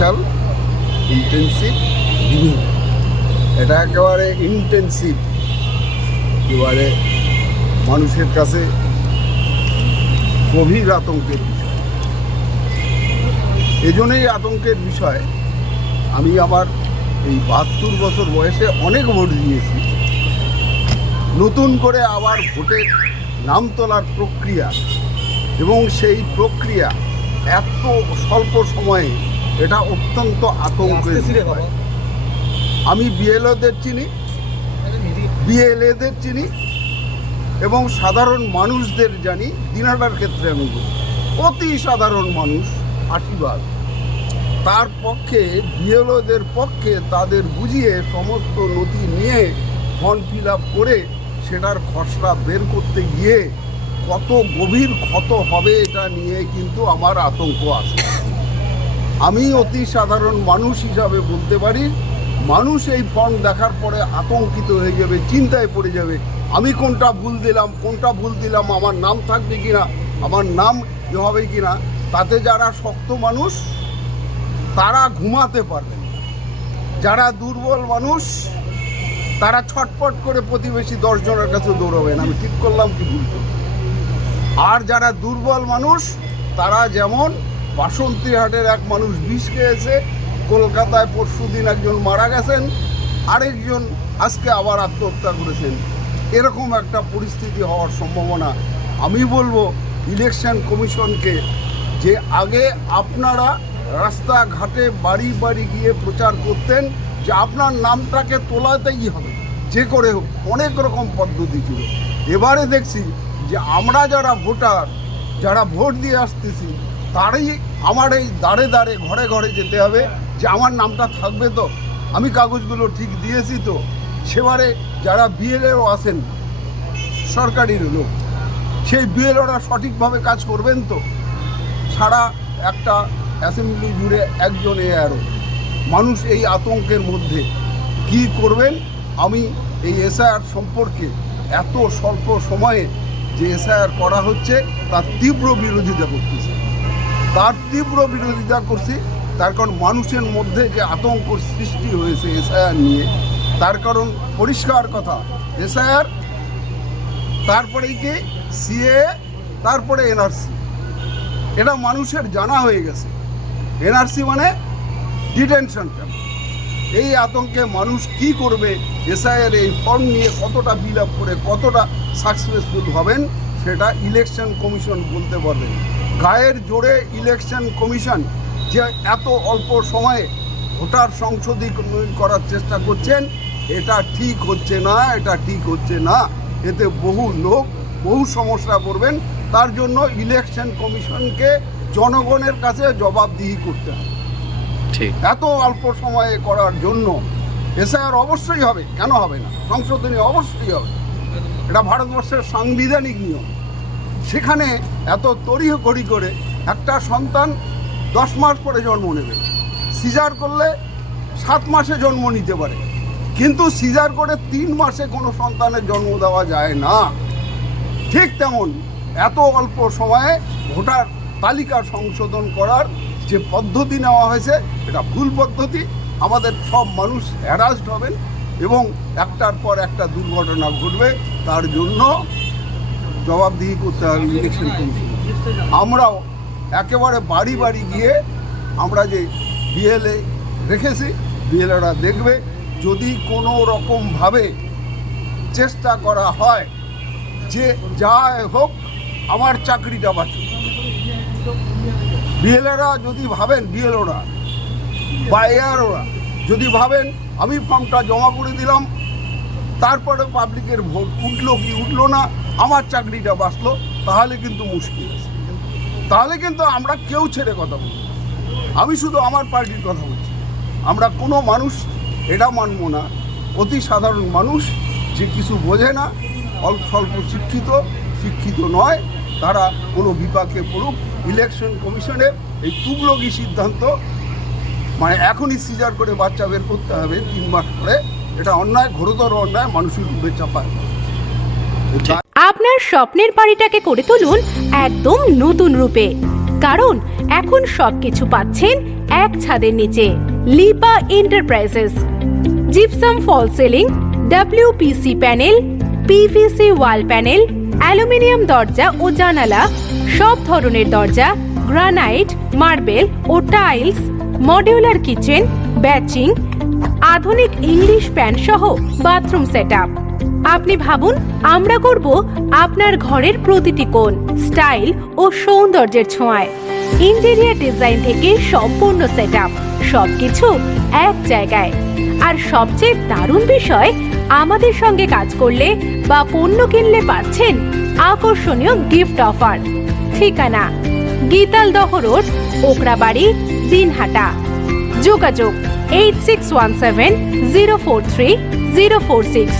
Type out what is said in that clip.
Special intensive এটা একেবারে intensive একেবারে মানুষের কাছে গভীর আতঙ্কের বিষয়। এজন্যই আতঙ্কের বিষয়, আমি আমার এই বাহাত্তর বছর বয়সে অনেক ভোট দিয়েছি। নতুন করে আবার ভোটের নাম তোলার প্রক্রিয়া এবং সেই প্রক্রিয়া এত স্বল্প সময়ে এটা অত্যন্ত আতঙ্কের। আমি বিএলওদের চিনি বিএলএদের চিনি এবং সাধারণ মানুষদের জানি দিনাটার ক্ষেত্রে আমি বলি। অতি সাধারণ মানুষ আশীর্বাদ। তার পক্ষে বিএলওদের পক্ষে তাদের বুঝিয়ে সমস্ত নথি নিয়ে ফর্ম ফিল আপ করে সেটার খসড়া বের করতে গিয়ে কত গভীর ক্ষত হবে এটা নিয়ে কিন্তু আমার আতঙ্ক আছে। আমি অতি সাধারণ মানুষ হিসাবে বলতে পারি, মানুষ এই ফর্ম দেখার পরে আতঙ্কিত হয়ে যাবে, চিন্তায় পড়ে যাবে, আমি কোনটা ভুল দিলাম, কোনটা ভুল দিলাম, আমার নাম থাকবে কি না আমার নাম হবে কিনা, তাতে যারা শক্ত মানুষ, তারা ঘুমাতে পারবে যারা দুর্বল মানুষ, তারা ছটপট করে প্রতিবেশী দশজনের কাছে দৌড়বেন আমি ঠিক করলাম কি ভুল আর যারা দুর্বল মানুষ, তারা যেমন বাসন্তী হাটের এক মানুষ বিষ খেয়েছে। কলকাতায় পরশু দিন একজন মারা গেছেন। আরেকজন আজকে আবার আত্মহত্যা করেছেন। এরকম একটা পরিস্থিতি হওয়ার সম্ভাবনা। আমি বলব, ইলেকশন কমিশনকে যে আগে আপনারা রাস্তাঘাটে বাড়ি বাড়ি গিয়ে প্রচার করতেন যে আপনার নামটাকে তোলাতেই হবে, যে করে হোক, অনেক রকম পদ্ধতি ছিল। এবারে দেখছি যে আমরা যারা ভোটার, যারা ভোট দিয়ে আসতেছি তারই আমার এই দাঁড়ে দাঁড়ে ঘরে ঘরে যেতে হবে, যে আমার নামটা থাকবে তো। আমি কাগজগুলো ঠিক দিয়েছি তো। সেবারে যারা বিএলএও আছেন, সরকারি লোক, সেই বিএলওরা সঠিকভাবে কাজ করবেন তো। সারা একটা অ্যাসেম্বলি জুড়ে একজন এআরও মানুষ এই আতঙ্কের মধ্যে কি করবেন? আমি এই এসআইআর সম্পর্কে এত স্বল্প সময়ে যে এসআইআর করা হচ্ছে, তার তীব্র বিরোধিতা করতেছি। তার তীব্র বিরোধিতা করছি। তার কারণ মানুষের মধ্যে যে আতঙ্ক সৃষ্টি হয়েছে এসআইআর নিয়ে, তার কারণ পরিষ্কার কথা, এসআইআর, তারপরেই কি সিএ, তারপরে এনআরসি। এটা মানুষের জানা হয়ে গেছে। এনআরসি মানে ডিটেনশন ক্যাম্প। এই আতঙ্কে মানুষ কি করবে এসআইয়ের এই ফর্ম নিয়ে কতটা ফিল করে কতটা সাকসেসফুল হবেন, সেটা ইলেকশন কমিশন বলতে পারবেন গায়ের জোরে ইলেকশন কমিশন যে এত অল্প সময়ে ভোটার সংশোধন করার চেষ্টা করছেন এটা ঠিক হচ্ছে না এটা ঠিক হচ্ছে না। এতে বহু লোক বহু সমস্যা পড়বেন। তার জন্য ইলেকশন কমিশনকে জনগণের কাছে জবাবদিহি করতে হবে। ঠিক। এত অল্প সময়ে করার জন্য এসআইআর অবশ্যই হবে। কেন হবে না? সংশোধনী অবশ্যই হবে। এটা ভারতবর্ষের সাংবিধানিক নিয়ম। সেখানে এত তড়িঘড়ি করে একটা সন্তান দশ মাস পরে জন্ম নেবে। সিজার করলে সাত মাসে জন্ম নিতে পারে। কিন্তু সিজার করে তিন মাসে কোনো সন্তানের জন্ম দেওয়া যায় না। ঠিক তেমন এত অল্প সময়ে ভোটার তালিকা সংশোধন করার যে পদ্ধতি নেওয়া হয়েছে, এটা ভুল পদ্ধতি। আমাদের সব মানুষ হ্যারাসড হবেন এবং একটার পর একটা দুর্ঘটনা ঘটবে। তার জন্য জবাবদিহি করতে হবে ইলেকশন কমিশন আমরাও একেবারে বাড়ি বাড়ি গিয়ে আমরা যে বিএলএ রেখেছি, বিএলএরা দেখবে, যদি কোনো রকমভাবে চেষ্টা করা হয়, যে যা হোক, আমার চাকরিটা বাঁচুক। বিএলএরা যদি ভাবেন, বিএলওরা বা এআরওরা যদি ভাবেন, আমি ফর্মটা জমা করে দিলাম তারপরে পাবলিকের ভোট উঠল কি উঠল না, আমার চাকরিটা বাঁচলো, তাহলে কিন্তু মুশকিল আছে। তাহলে কিন্তু আমরা কেউ ছেড়ে কথা বলব আমি শুধু আমার পার্টির কথা বলছি। আমরা কোনো মানুষ, এটা মানবো না। অতি সাধারণ মানুষ যে কিছু বোঝে না, অল্প স্বল্প শিক্ষিত শিক্ষিত নয়, তারা কোনো বিপাকে পড়ুক। ইলেকশন কমিশনের এই তুবলগি সিদ্ধান্ত মানে এখনই সিজার করে বাচ্চা বের করতে হবে তিন মাস পরে। এটা অন্যায় ঘোরতর অন্যায় মানুষের উপরে চাপায় আপনার স্বপ্নের বাড়িটাকে করে তুলুন একদম নতুন রূপে। কারণ এখন সবকিছু পাচ্ছেন এক ছাদের নিচে Lipa enterprises gypsum false ceiling WPC panel PVC wall panel aluminium দরজা ও জানালা সব ধরনের দরজা গ্রানাইট মার্বেল ও টাইলস মডিউলার কিচেন ব্যাচিং আধুনিক ইংলিশ প্যান্ট সহ বাথরুম সেটআপ। আপনি ভাবুন, আমরা করব আপনার ঘরের প্রতিটি কোণ, স্টাইল ও সৌন্দর্যের ছোঁয়ায়। ইন্টেরিয়ার ডিজাইন থেকে সম্পূর্ণ সেটআপ, সবকিছু এক জায়গায়। আর সবচেয়ে দারুণ বিষয়, আমাদের সঙ্গে কাজ করলে বা পণ্য কিনলে পাচ্ছেন আকর্ষণীয় গিফট অফার। ঠিকানা, গীতালদহ রোড ওকরাবাড়ি দিনহাটা। যোগাযোগ eight six one seven zero four three zero four six